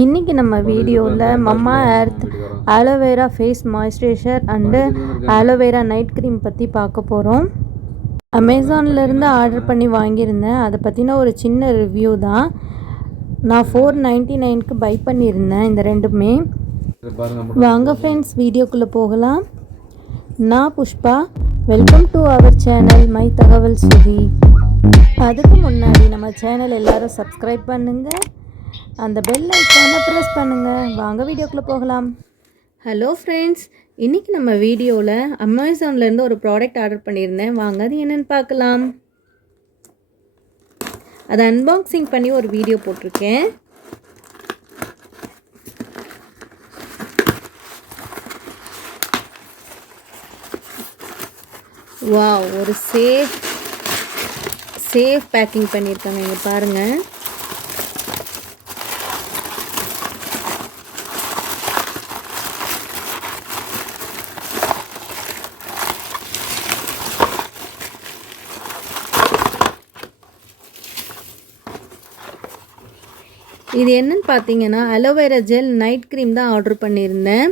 இன்றைக்கி நம்ம வீடியோவில் Mamaearth aloe vera face moisturiser and aloe vera night cream பற்றி பார்க்க போகிறோம். அமேசான்லேருந்து ஆர்டர் பண்ணி வாங்கியிருந்தேன். அதை பற்றின ஒரு சின்ன ரிவ்யூ தான். நான் $4.99க்கு பை பண்ணியிருந்தேன் இந்த ரெண்டுமே. வாங்க ஃப்ரெண்ட்ஸ், வீடியோக்குள்ளே போகலாம். நான் Pushpa. Welcome to our channel my தகவல் சுதி. அதுக்கு முன்னாடி நம்ம சேனல் எல்லோரும் சப்ஸ்கிரைப் பண்ணுங்கள், அந்த பெல் ஐக்கானை ப்ரெஸ் பண்ணுங்கள். வாங்க வீடியோக்குள்ளே போகலாம். ஹலோ ஃப்ரெண்ட்ஸ், இன்றைக்கி நம்ம வீடியோவில் அமேசான்லேருந்து ஒரு ப்ராடக்ட் ஆர்டர் பண்ணியிருந்தேன். வாங்க அது என்னென்னு பார்க்கலாம். அதை அன்பாக்சிங் பண்ணி ஒரு வீடியோ போட்டிருக்கேன். வாவ், ஒரு சேஃப் பேக்கிங் பண்ணியிருக்காங்க. இங்கே பாருங்கள். இது என்னன்னு பார்த்தீங்கன்னா அலோவேரா ஜெல் நைட் க்ரீம் தான் ஆர்டர் பண்ணியிருந்தேன்.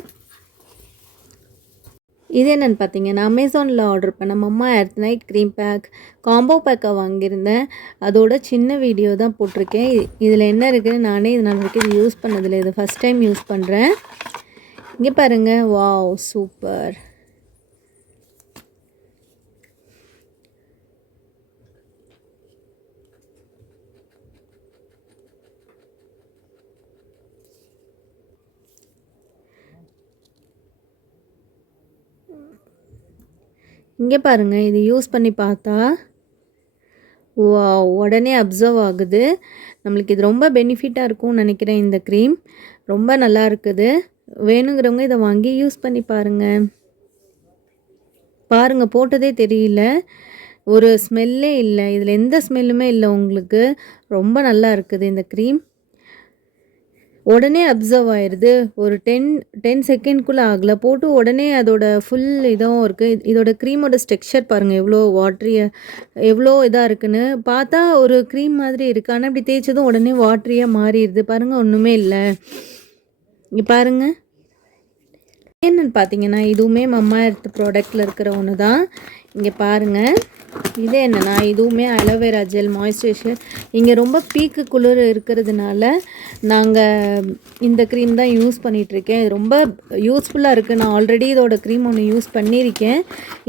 இது என்னென்னு பார்த்தீங்கன்னா அமேசானில் ஆர்டர் பண்ண மம்மாஎர்த் நைட் க்ரீம் பேக் காம்போ பேக்காக வாங்கியிருந்தேன். அதோட சின்ன வீடியோ தான் போட்டிருக்கேன். இதில் என்ன இருக்குதுன்னு நானே இது நான் வரைக்கும் இது யூஸ் பண்ணதில்லை. இது ஃபஸ்ட் டைம் யூஸ் பண்ணுறேன். இங்கே பாருங்கள். Wow, super. இங்கே பாருங்கள், இது யூஸ் பண்ணி பார்த்தா உடனே அப்சர்வ் ஆகுது. நம்மளுக்கு இது ரொம்ப பெனிஃபிட்டாக இருக்கும்னு நினைக்கிறேன். இந்த க்ரீம் ரொம்ப நல்லா இருக்குது. வேணுங்கிறவங்க இதை வாங்கி யூஸ் பண்ணி பாருங்கள். போட்டதே தெரியல, ஒரு ஸ்மெல்லே இல்லை. இதில் எந்த ஸ்மெல்லுமே இல்லை உங்களுக்கு. ரொம்ப நல்லா இருக்குது இந்த க்ரீம். உடனே அப்சர்வ் ஆயிடுது. ஒரு 10 செகண்ட்குள்ளே ஆகலை, போட்டு உடனே அதோட ஃபுல் இதாகவும் இருக்குது. இதோட க்ரீமோட ஸ்ட்ரக்சர் பாருங்கள், எவ்வளோ இதாக இருக்குன்னு. பார்த்தா ஒரு க்ரீம் மாதிரி இருக்குது, ஆனால் இப்படி தேய்ச்சதும் உடனே வாட்ரியாக மாறிடுது. பாருங்கள், ஒன்றுமே இல்லை. இங்கே பாருங்கள். என்னென்னு பார்த்தீங்கன்னா இதுவுமே மம்மாஎர்த் ப்ராடக்டில் இருக்கிற ஒன்று தான். இங்கே பாருங்கள். இது என்னென்னா இதுவுமே அலோவேரா ஜெல் மாய்ஸ்சரைசர். இங்கே ரொம்ப பீக்கு குளிர் இருக்கிறதுனால நாங்கள் இந்த க்ரீம் தான் யூஸ் பண்ணிகிட்ருக்கேன். இது ரொம்ப யூஸ்ஃபுல்லாக இருக்குது. நான் ஆல்ரெடி இதோட க்ரீம் ஒன்று யூஸ் பண்ணியிருக்கேன்.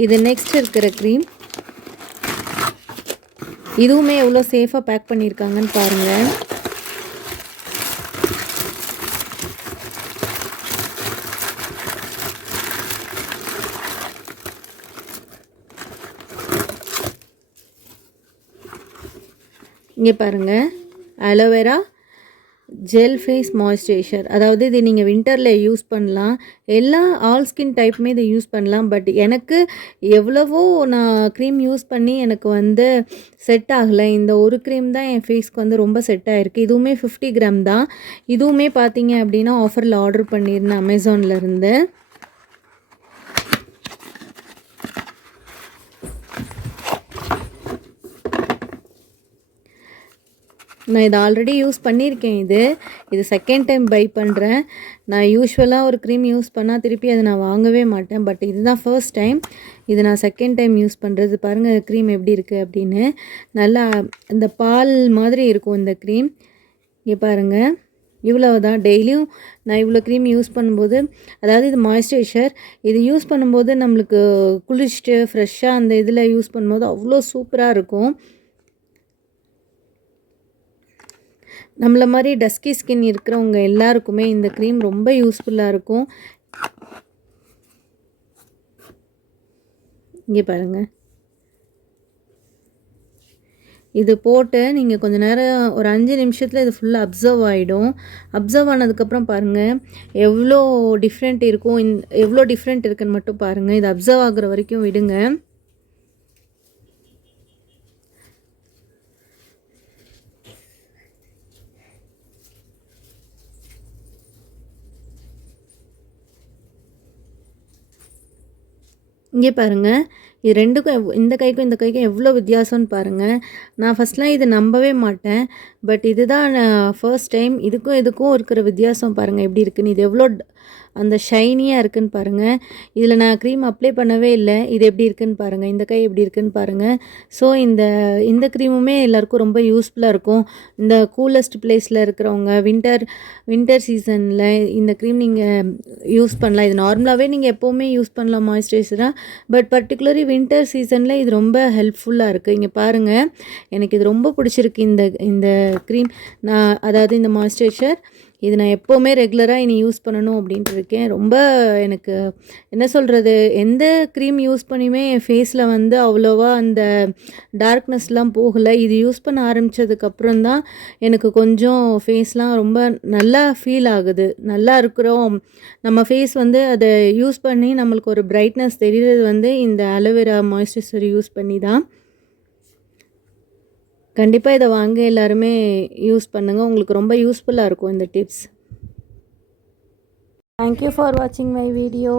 இது நெக்ஸ்ட் இருக்கிற க்ரீம். இதுவுமே எவ்வளோ சேஃபாக பேக் பண்ணியிருக்காங்கன்னு பாருங்கள். இங்கே பாருங்கள், அலோவேரா ஜெல் ஃபேஸ் மாய்ஸ்சரைசர். அதாவது இது நீங்கள் வின்டரில் யூஸ் பண்ணலாம். ஆல் ஸ்கின் டைப்புமே இதை யூஸ் பண்ணலாம். பட் எனக்கு எவ்வளவோ நான் க்ரீம் யூஸ் பண்ணி எனக்கு செட் ஆகலை. இந்த ஒரு க்ரீம் தான் என் ஃபேஸ்க்கு ரொம்ப செட் ஆகிருக்கு. இதுவுமே 50 கிராம் தான். இதுவுமே பார்த்தீங்க அப்படின்னா ஆஃபரில் ஆர்டர் பண்ணியிருந்தேன் அமேசான்லேருந்து. நான் இதை ஆல்ரெடி யூஸ் பண்ணியிருக்கேன். இது செகண்ட் டைம் பை பண்ணுறேன். நான் யூஸ்வலாக ஒரு க்ரீம் யூஸ் பண்ணால் திருப்பி அதை நான் வாங்கவே மாட்டேன். பட் இதுதான் ஃபர்ஸ்ட் டைம். இது நான் செகண்ட் டைம் யூஸ் பண்ணுறது. பாருங்கள் க்ரீம் எப்படி இருக்குது அப்படின்னு. நல்லா இந்த பால் மாதிரி இருக்கும் இந்த க்ரீம். இங்கே பாருங்கள், இவ்வளோ தான். டெய்லியும் நான் இவ்வளோ க்ரீம் யூஸ் பண்ணும்போது, அதாவது இது மாய்ஸ்சரைசர், இது யூஸ் பண்ணும்போது நம்மளுக்கு குளிச்சுட்டு ஃப்ரெஷ்ஷாக அந்த இதில் யூஸ் பண்ணும்போது அவ்வளோ சூப்பராக இருக்கும். நம்மள மாதிரி டஸ்கி ஸ்கின் இருக்கிறவங்க எல்லாருக்குமே இந்த க்ரீம் ரொம்ப யூஸ்ஃபுல்லாக இருக்கும். இங்கே பாருங்கள். இது போட்டு நீங்கள் கொஞ்சம் நேரம் ஒரு 5 நிமிஷத்தில் இது ஃபுல்லாக அப்சர்வ் ஆகிடும். அப்சர்வ் ஆனதுக்கப்புறம் பாருங்கள் எவ்வளோ டிஃப்ரெண்ட் இருக்கும். எவ்வளோ டிஃப்ரெண்ட் இருக்குன்னு மட்டும் பாருங்கள். இது அப்சர்வ் ஆகுற வரைக்கும் விடுங்க. இங்கே பாருங்கள், இது 2க்கும் இந்த கைக்கும் இந்த கைக்கும் எவ்வளோ வித்தியாசம்னு பாருங்கள். நான் ஃபஸ்ட்லாம் இதை நம்பவே மாட்டேன். பட் இதுதான் நான் ஃபர்ஸ்ட் டைம் இதுக்கும் இருக்கிற வித்தியாசம் பாருங்கள் எப்படி இருக்குன்னு. இது எவ்வளோ அந்த ஷைனியாக இருக்குன்னு பாருங்கள். இதில் நான் க்ரீம் அப்ளை பண்ணவே இல்லை. இது எப்படி இருக்குன்னு பாருங்கள். இந்த கை எப்படி இருக்குன்னு பாருங்கள். ஸோ இந்த க்ரீமுமே எல்லாருக்கும் ரொம்ப யூஸ்ஃபுல்லாக இருக்கும். இந்த கூலஸ்ட் பிளேஸில் இருக்கிறவங்க வின்டர் சீசனில் இந்த க்ரீம் நீங்கள் யூஸ் பண்ணலாம். இது நார்மலாகவே நீங்கள் எப்போவுமே யூஸ் பண்ணலாம் மாய்ஸ்சரைசராக. பட் பர்டிகுலரி வின்டர் சீசனில் இது ரொம்ப ஹெல்ப்ஃபுல்லாக இருக்குது. இங்கே பாருங்கள், எனக்கு இது ரொம்ப பிடிச்சிருக்கு இந்த க்ரீம். அதாவது இந்த மாய்ஸ்சரைசர் இது நான் எப்போவுமே ரெகுலராக இனி யூஸ் பண்ணணும் அப்படின்ட்டு இருக்கேன். ரொம்ப எனக்கு என்ன சொல்கிறது, எந்த க்ரீம் யூஸ் பண்ணியுமே என் ஃபேஸில் வந்து அவ்வளோவா அந்த டார்க்னஸ்லாம் போகலை. இது யூஸ் பண்ண ஆரம்பித்ததுக்கப்புறம் தான் எனக்கு கொஞ்சம் ஃபேஸ்லாம் ரொம்ப நல்லா ஃபீல் ஆகுது. நல்லா இருக்கிறோம் நம்ம ஃபேஸ் வந்து அதை யூஸ் பண்ணி நம்மளுக்கு ஒரு பிரைட்னஸ் தெரிகிறது வந்து இந்த அலோவேரா மாய்ஸ்சரைசர் யூஸ் பண்ணி தான். கண்டிப்பாக இதை வாங்க எல்லாருமே யூஸ் பண்ணுங்கள். உங்களுக்கு ரொம்ப யூஸ்ஃபுல்லாக இருக்கும் இந்த டிப்ஸ். தேங்க்யூ ஃபார் வாட்சிங் மை வீடியோ.